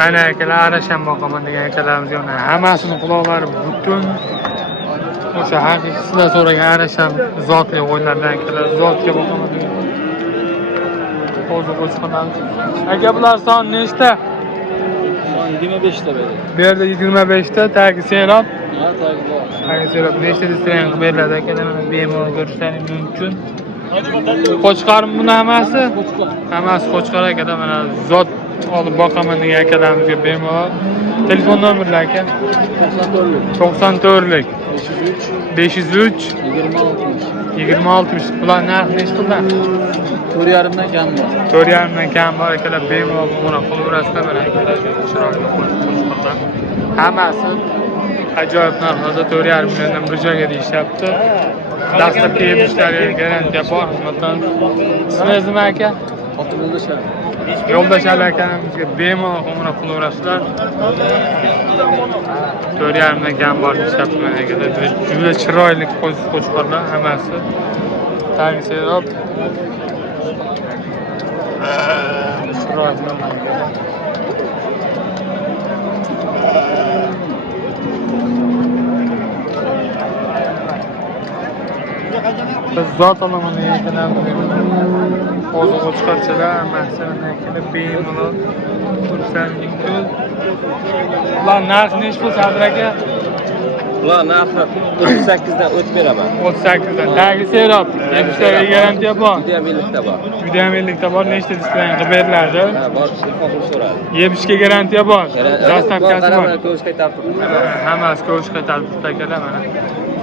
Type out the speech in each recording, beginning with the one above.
Mana akalar arasham boqaman degan akalarimiz yana hammasini quloqlari butun o'sha haqiqiy sizlar so'ragan arasham zotli qo'ylardan akalar zotga boqaman degan. Hozir qo'shqonamiz. Aka bular son nechta? Son 25 ta beradi. Bu yerda 25 ta tagi serob. Ha, tagi bor. Tagi serob nechta desang beriladi akalar mana bemalol ko'rishlaring mumkin. Qo'chqarmi buni hammasi? Hammasi qo'chqar akalar mana zot olib boqaman degan akalarimizga bemalol. Telefon nomerlar aka 94lik 503 2060. Bular narxi nechta puldan? 4,5 dan kam bor. 4,5 dan kam bor akalar bemalol qo'ng'iroq qilaverasizlar mana akalar chiroyli qo'shqarlar. Hammasi ajoyib narxlarda 4,5 milliondan bir joyga deyishyapti. Dastlabki yetishlari garantiya bor. Xizmatdan ismingiz nima aka? Yo'ldosh Ali akamizga bemalol qo'ng'iroq qilaverasizlar. 4,5 dan kam bor deyishyapti mana akalar. Juda chiroyli qo'chqarlar hammasi. Tagi serob. Chiroyli zot olaman degan akalarimiz hozir qo'chqarchalar mahsulotini akilib bemalol ko'rishlaring mumkin. Ular narxi nechi bo'lsa Sadir aka? Ular narxi 38 dan o'tib beraman. 38 dan. Tagi serob. 70 taga garantiya bor. 50 ta bor. 50 ta bor. Nechta displayn qilib beriladi? Ha, bor, telefon so'radi. 70 ga garantiya bor. Zastavkasi bor. Ko'rish qaytarib turibdi. Hammasi ko'rish qaytarib turibdi akalar mana.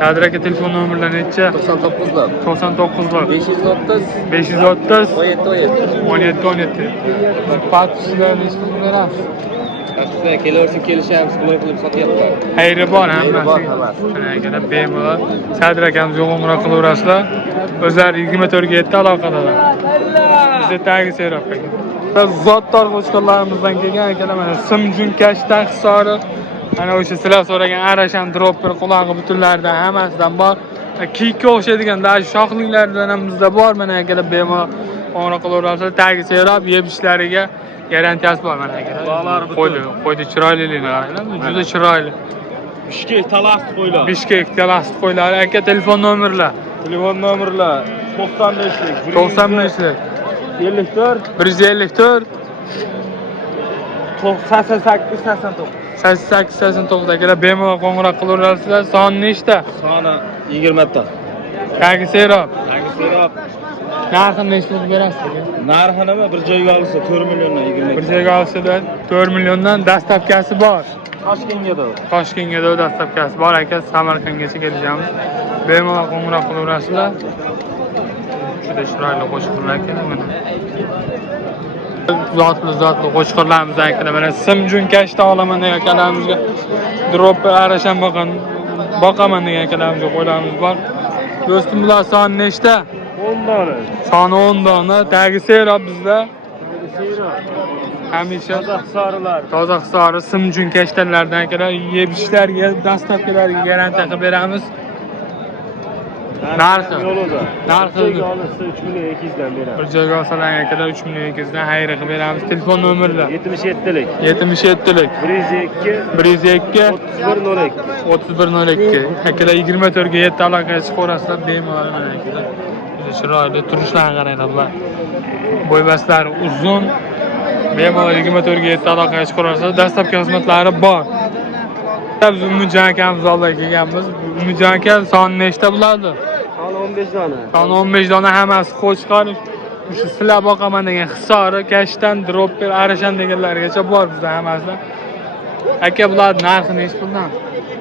Sadir aka telefon nomerlari necha? 99lar. 99lar. 530 530 17 17. Patishlar nechta beramiz? Aslida kelaversa kelishamiz, qulay qilib sotyapman. Xayri bor hammasi. Mana akalar bemalol Sadir akamizga qo'ng'iroq qilaverasizlar. O'zlari 24 ga 7 aloqadalar. Bizda tagi serob aka. Biz zotdor qo'chqorlarimizdan kelgan akalar mana Simjun Kashtan hisori ana o'sha sizlar so'ragan arasham dropper qulog'i butunlaridan hammasidan bor. Kiyikka o'xshaydigan dash shoxliklardan ham bizda bor mana akalar bemalol qo'ng'iroq qilaverasizlar. Tagi serob yebishlariga garantiyasi bor mana akalar. Qo'ydi chiroyliligini qaranglar. Juda chiroyli. Bishkek talast qo'ylar. Bishkek talast qo'ylar. Aka telefon nomerlar. Telefon nomerlar 95lik 95lik 54 154 88 89. 8889 akalar bemalol qo'ng'iroq qilaverasizlar. Soni nechta? Soni 20 ta. Tagi serob. Tagi serob. Narxini nechta berasiz aka? Narxi nima? Bir joyga olsa 4 milliondan 20. Bir joyga olsa 4 milliondan dastavkasi bor. Toshkentga dastavkasi bor aka. Samarqandgacha kelishamiz. Bemalol qo'ng'iroq qilaverasizlar. Juda chiroyli qo'shiqlar aka mana. Zotli qo'shiqlarimiz aka mana Simjun Kashta olaman degan akalarimizga dropper arasham boqaman degan akalarimizga qo'ylarimiz bor. Do'stim bular soni nechta? 10 dona. Soni 10 dona. Tagi serob bizda. Hamisha toza hisori Simjun Kashtalardan akalar yebishlarga dastavkalarga garantiya qilib beramiz. Narxi 3,200 dan beramiz. Bir joyga olsalar akalar 3,200 dan xayr qilib beramiz. Telefon nomerlar 77lik 77lik 102 3102 akalar 24 ga 7 aloqaga chiqaverasizlar bemalol mana akalar. Chiroyli turishlarga qaranglar bular. Bo'ybastlari uzun. Bemalol 24 ga 7 aloqaga chiqaverasizlar. Dastlabki xizmatlari bor. Biz Umidjon akamiz oldiga kelganmiz. Umidjon aka soni nechta bo'ladi? Soni 15 dona. Soni 15 dona hammasi qo'chqor. Shu sizlar boqaman degan hisori, Kashtan, dropper, arashan deganlargacha bor bizda hammasi. Aka bular narxi nech puldan?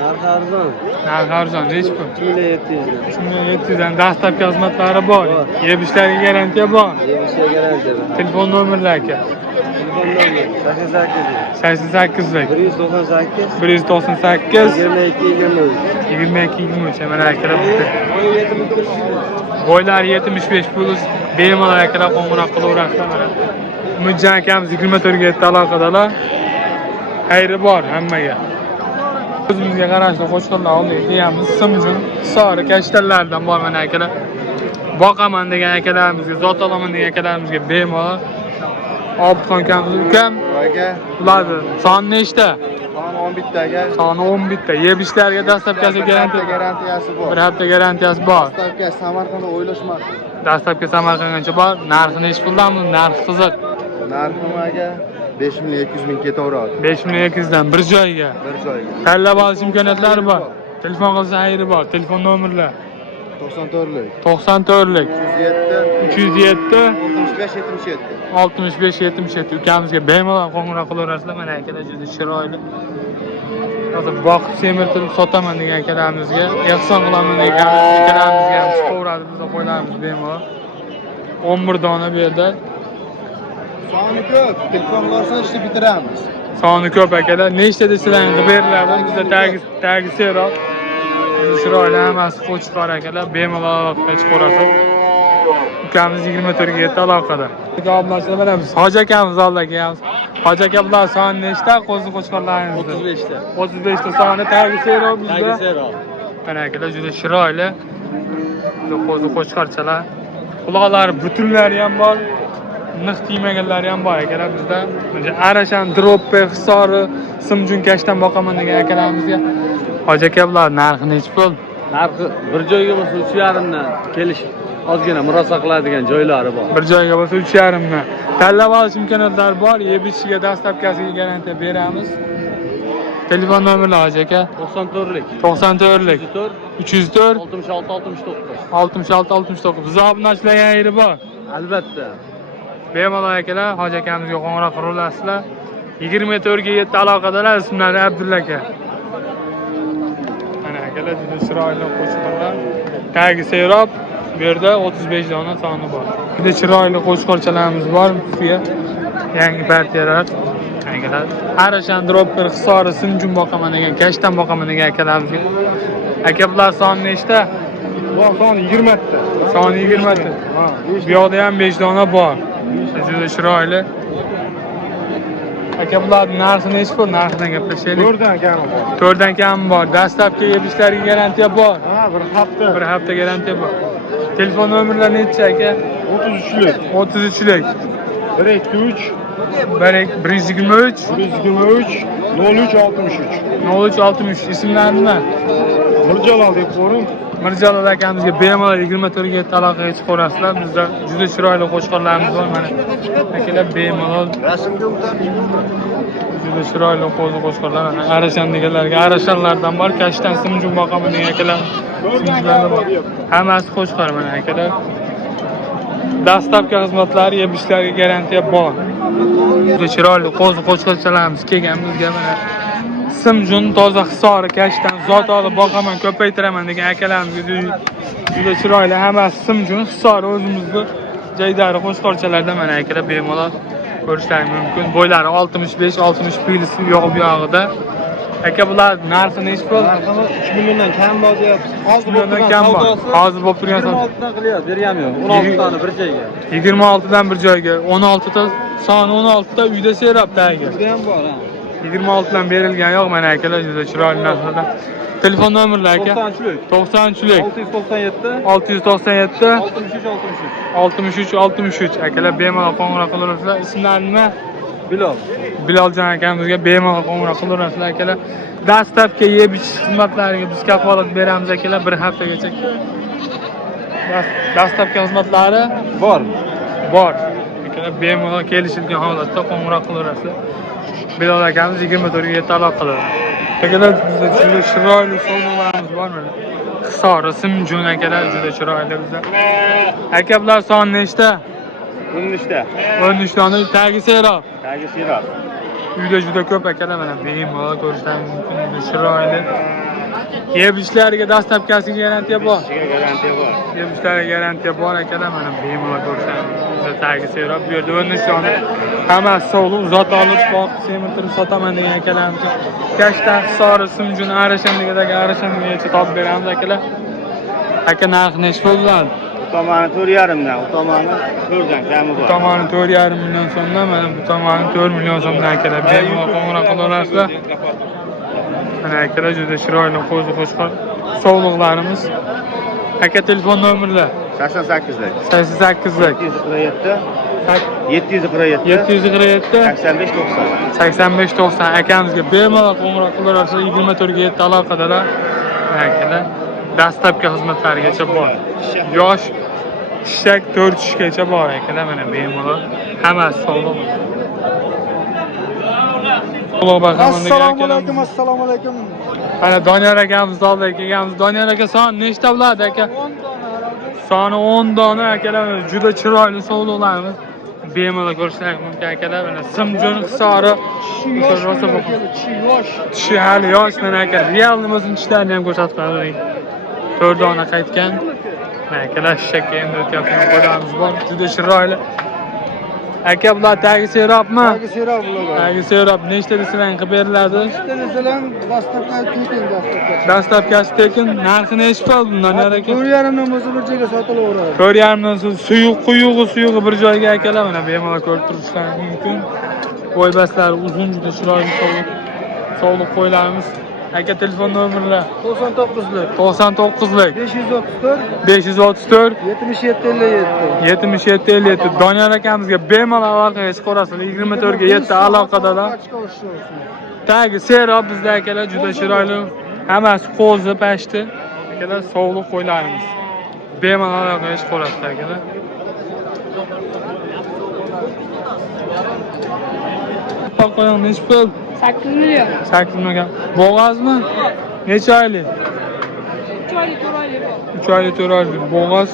Narxi arzon. Narxi arzon nech pul? 3700 dan dastlabki xizmatlari bor. Yebishlarga garantiya bor. Yebishga garantiya bor. Telefon nomerlar aka. Telefon nomeri 88 lik 198 22 23 mana akalar bitta. Boylar 75 pul bemalol akalar qo'ng'iroq qilaverasizlar mana. Umidjon akamiz 24 ga 7 aloqadalar. Xayri bor hammaga. O'zimizga qarashli qo'shqonlar oldiga kelamiz. Simjun, Hisori, Kashtanlardan bor mana akalar. Boqaman degan akalarimizga, zot olaman degan akalarimizga bemalol Obidxon akamiz ukam. Aka, Ularni soni nechta? son 11 taga. Soni 11 ta. Yeb ishlarga dastlabkasi garantiyasi bor. bir hafta garantiyasi bor. Dastlabki Samarqandda o'ylashmoqchi. Dastlabki Samarqandgacha bor. Narxini ish puldanmi? Narx qiziq. Narxim aka 5.200 ming ketaveradi. 5200 dan bir joyga. Bir joyga. Tanlab olish imkoniyatlari bor. Telefon qilsa xayri bor. Telefon nomerlar 94lik 94lik 307 307 65 77. 65-77 ukamizga bemalol qo'ng'iroq qilaverasizlar. Mana akalar juda chiroyli. Hozir boqib semirtirib sotaman degan akalamizga, ehson qilaman degan akalamizga ham chiqaveradi bizning qo'ylarimiz bemalol. 11 dona bu yerda. Soni ko'p. Telefon qilsa ishni bitiramiz. Soni ko'p akalar. Nechta desalar qilib beriladi. Bizda tagi seroq. Chiroyli hammasi qo'chiqlar akalar. Bemalol aloqaga chiqaverasiz. Ukamiz 24 ga yetdi aloqada. Obunachilar mana biz Hoji akamiz oldiga kelamiz. Hoji aka bular soni nechta? Qo'zi qo'chqorlaringiz? 35 ta. 35 ta soni tagi seroq bizda. Tagi seroq. Mana akalar juda chiroyli. Juda qo'zi qo'chqorchalar. Quloqlari butunlari ham bor. Nix tiymaganlari ham bor akalar bizda. Mana Arashan Droppe Hisori Simjun kashdan boqaman degan akalamizga. Hoji aka bular narxi nechi pul? Narxi bir joyga bo'lsa 3,5 dan kelishib ozgina murosa qiladigan joylari bor. Bir joyga bo'lsa 3,5 dan. Tanlab olish imkoniyatlari bor. Yeb ichishga dastlabkasiga garantiya beramiz. Telefon nomerlari Hoji aka 94lik 94lik 304 66 69. 66 69. Biz obunachilar yeri bor. Albatta. Bemalol akalar Hoji akamizga qo'ng'iroq qilaverasizlar. 24 ga 7 aloqadalar. Ismlari Abdulla aka. Mana akalar juda chiroyli qo'chqorlar. Tagi serob. Bu yerda 35 dona soni bor. Juda chiroyli qo'chqorchalarimiz bor. Kuya yangi partiyalar. Akalar Arashan Dropper Hisori Simjun boqaman degan, kashdan boqaman degan akalamizga. Aka bular soni nechta? Bu soni 20 ta. Soni 20 ta. Bu yoqda ham 5 dona bor. Juda chiroyli. Aka bularning narxi nechi pul? Narxidan gaplashaylik. 4 dan kami bor. 4 dan kami bor. Dastlabki yeb ishlariga garantiya bor. Ha, bir hafta. Bir hafta garantiya bor. Telefon nomerlari nechi aka? 33lik 33lik 123 123 123 0363. 0363 ismlari nima? Mirjalol deb qo'ying. Mirjalol akamizga bemalol 24 ga aloqaga chiqaverasizlar. Bizda juda chiroyli qo'chqorlarimiz bor mana. Akalar bemalol Rasmga o'tamiz. juda chiroyli qo'zi qo'chqorlar. Arashan deganlarga arashanlardan bor, kashdan Simjun boqaman degan akalar. Simjunlarda bor. Hammasi qo'chqor mana akalar. Dastlabki xizmatlari yeb ishlarga garantiya bor. Juda chiroyli qo'zi qo'chqorchalarimiz kelgan bizga mana. Simjun toza Hisori kashdan zot olib boqaman, ko'paytiraman degan akalarimiz juda chiroyli hammasi Simjun Hisori o'zimizga jaydari qo'chqorchalarda mana akalar bemalol ko'rishlaringiz mumkin. Bo'ylari 65-60 pilisi yo'q bu yog'ida. Aka bular narxi nechi pul? Narximiz 3 milliondan kam bor deyapsiz. Hozir Milliondan kam bor. Hozir bo'lib turgan 26 dan qilyapti, beryapmi yo'q. 16 tani bir joyga. 26 dan bir joyga, 16 ta soni 16 ta uyda serapdagi. Juda ham bor ha. 26 dan berilgan yo'q mana akalar juda chiroyli narsalar. Telefon nomerlari aka 93lik 93lik 697 697 63 63 akalar bemalol qo'ng'iroq qilaverasizlar. Ismlari nima? Bilol. Biloljon akamizga bemalol qo'ng'iroq qilaverasizlar akalar. Dastlabki yeb ichish xizmatlariga biz kafolat beramiz akalar bir haftagacha. Dastlabki xizmatlari Bor. bor. Akalar bemalol kelishilgan holatda qo'ng'iroq qilaverasizlar. Bilol akamiz 24 ga 7 aloqada. Akalar bizda juda chiroyli sovg'alarimiz bor mana. Hisori Simjun akalar juda chiroyli bizda. Aka bular soni nechta? 13 dona tagi seroq. Tagi seroq. Uyda juda ko'p akalar mana bemalol ko'rishlaringiz mumkin. Juda chiroyli. Yeb ishlariga dastlabkasiga garantiya bor. Garantiya bor. Yeb ishlariga garantiya bor akalar mana bemalol ko'rishlaringiz. Bizda tagi seroq. Bu yerda 13 dona hammasi sog'liq zot olib boqib semirtirib sotaman degan akalarimiz. Kashdan Hisori Simjun Arashandagi Arashangacha topib beramiz akalar. Aka narxi nechi bo'ladi? Tomoni 4,5 dan, u tomoni 4 dan kami Bu bor. tomoni 4,5 million so'mdan, mana bu tomoni 4 million so'mdan akalar. Bemalol qo'ng'iroq qilaverasizlar. Mana akalar juda chiroyli qo'zi qo'chqor sog'liqlarimiz. Aka telefon nomerlar 88lik 88lik 247 747 747 85 90. 85 90 akamizga bemalol qo'ng'iroq qilaversa 24 ga 7 aloqadalar. Akalar dastlabki xizmatlarigacha bor. Yosh ishak 4 ishgacha bor akalar, mana bemalol hammasi sog'lom. Assalomu alaykum, assalomu alaykum. Mana Doniyor akamiz oldiga kelganmiz. Doniyor aka son nechta bo'ladi aka? 10 dona. Soni 10 dona akalar, juda chiroyli sog'liqlarimiz. Bemalol ko'rishlaringiz mumkin akalar. Mana simjon hisori rosa bo'lgan. Tishi hali yosh, mana aka real nimasini tishlarini ham ko'rsatib qo'yadi. 4 dona qaytgan. Mana akalar shakka endi o'tyapmiz. Qo'lamiz bor, juda chiroyli. Aka bular tagi serapmi? Tagi serap bular. Tagi serap nechta desalang qilib beriladi? Desalam dastlabki tekin Dastlabkasi tekin, narxi nechi pul bundan aka? 4,5 ming bo'lsa bir joyga sotilaveradi. 4,5 ming so'm suyuq bir joyga akalar, mana bemalol ko'rib turishlaringiz mumkin. Qo'y baslari uzun, juda chiroyli sog'liq qo'ylarimiz. Aka telefon nomerlar 99lik 99lik 534 534 7757 7757. Doniyor akamizga bemalol aloqaga chiqarasizlar. 24 ga 7 aloqadalar. Tagi serap bizda akalar, juda chiroyli. Hammasi qo'zi, pashti. Akalar sog'liq qo'ylarimiz. Bemalol aloqaga chiqarasizlar akalar. Qo'ying nechi pul? 8 million. 8 million. Bo'g'azmi? Necha oylik? 3 oylik, 4 oylik bor. 3 oylik, 4 oylik bo'g'az.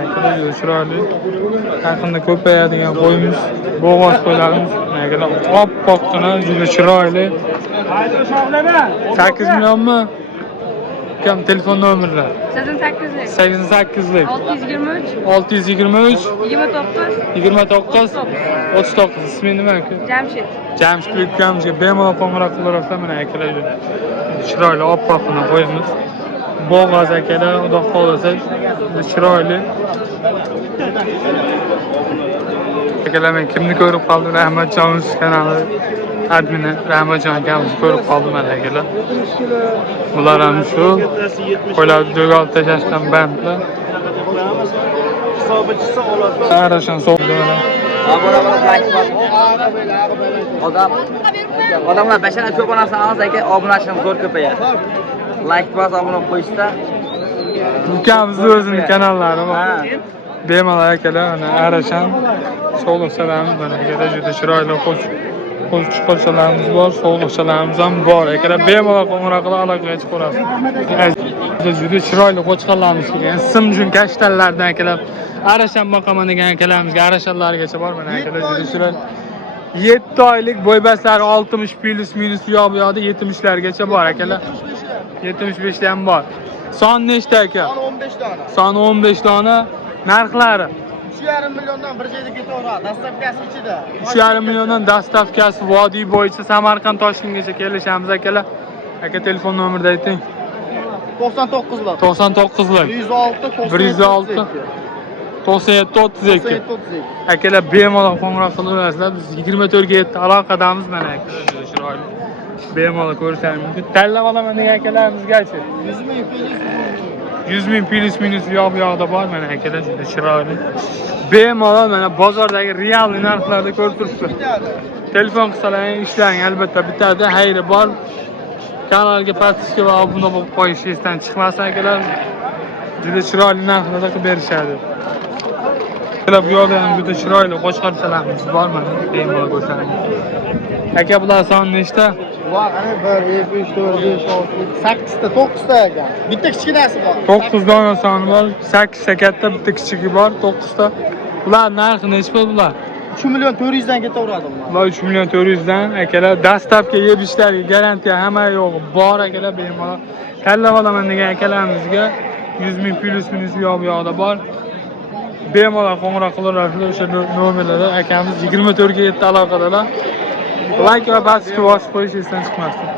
Akalar chiroyli. Yaqinda ko'payadigan qo'yimiz, bo'g'az qo'ylarimiz. Akalar oppoqqina, juda chiroyli. 8 millionmi? Kam telefon nomerlar? 88lik 88lik 623 623 29 29 39. Ismi nima aka? Jamshid. Jamshid akamizga bemalol qo'ng'iroq qilaversa, mana akalar chiroyli oppoqqina qo'yimiz. Bo'g'az akalar, xudo xolasa chiroyli. Akalar, men kimni ko'rib qoldim? Rahmatjon kanali admini Rahmatjon akamiz ko'rib qoldim mana akalar. Bular ham shu qo'ylarni joyga olib tashlashdan bandlar. Hisobchisi oladi. Arashan so'qdi mana. Odamlar bashara ko'p narsani olsa aka, obunachimiz zo'r ko'payadi. Like bos, obuna qo'yishda. Ukamizni o'zini kanallari bor. Bemalol akalar, mana Arashan sog'liqchalarimiz mana akalar, juda chiroyli qo'shiqchalarimiz bor, sog'liqchalarimiz ham bor. Akalar bemalol qo'ng'iroq qilib aloqaga chiqarasiz. Juda chiroyli qo'chqarlarimiz kelgan. Simjun kashtallardan akalar. Arashan boqaman degan akalarimiz arashanlargacha bor mana akalar, juda chiroyli. 7 oylik bo'ybaslari 60 plus minus yo'q bu yoqda 70 largacha bor akalar. 75 ta ham bor. Son nechta aka? Son 15 dona. Son 15 dona. Narxlari 3,5 milliondan bir joyda ketaveradi. Dastlabkasi ichida. 3,5 milliondan dastavkasi vodiy bo'yicha Samarqand Toshkentgacha kelishamiz akalar. Aka telefon nomerni ayting. 99lik 99lik 106 97 32. Akalar bemalol qo'ng'iroq qilaverasizlar. Biz 24 ga 7 aloqadamiz mana akalar, chiroyli. Bemalol ko'rishlaringiz mumkin. Tanlab olaman degan akalarimizgachi 100 ming plus minus yo'q bu yoqda bor mana akalar, juda chiroyli. Bemalol mana bozordagi real narxlarda ko'rib turibsiz. Telefon qilsalaring ishlaring albatta bitadi, xayri bor. Kanalga podpiska va obuna bo'lib qo'yishingizdan chiqmasin akalar. Juda chiroyli narxlarda qilib berishadi. Bu yoqda ham juda chiroyli qo'shqarchalarimiz bor mana, bemalol ko'rsalaring. Aka bular son nechta? Bular ana 1 2 3 4 5 6 8 ta 9 ta ekan. Bitta kichkinasi bor. 9 dona soni bor, 8 ta katta, bitta kichigi bor, 9 ta. Ular narxi necha pul bular? 3 million 400 dan ketaveradi bular. Ular 3 million 400 dan akalar, dastavka yeb ishlarga garantiya hamma yo'q. Bor akalar, bemalol tanlab olaman degan akalarimizga 100 ming plus minus yo'q bu yoqda bor. Bemalol qo'ng'iroq qilaverasizlar, o'sha nomerlarda akamiz 24 ga 7 aloqadalar. Like va bosib qo'yishingizdan chiqmasdan.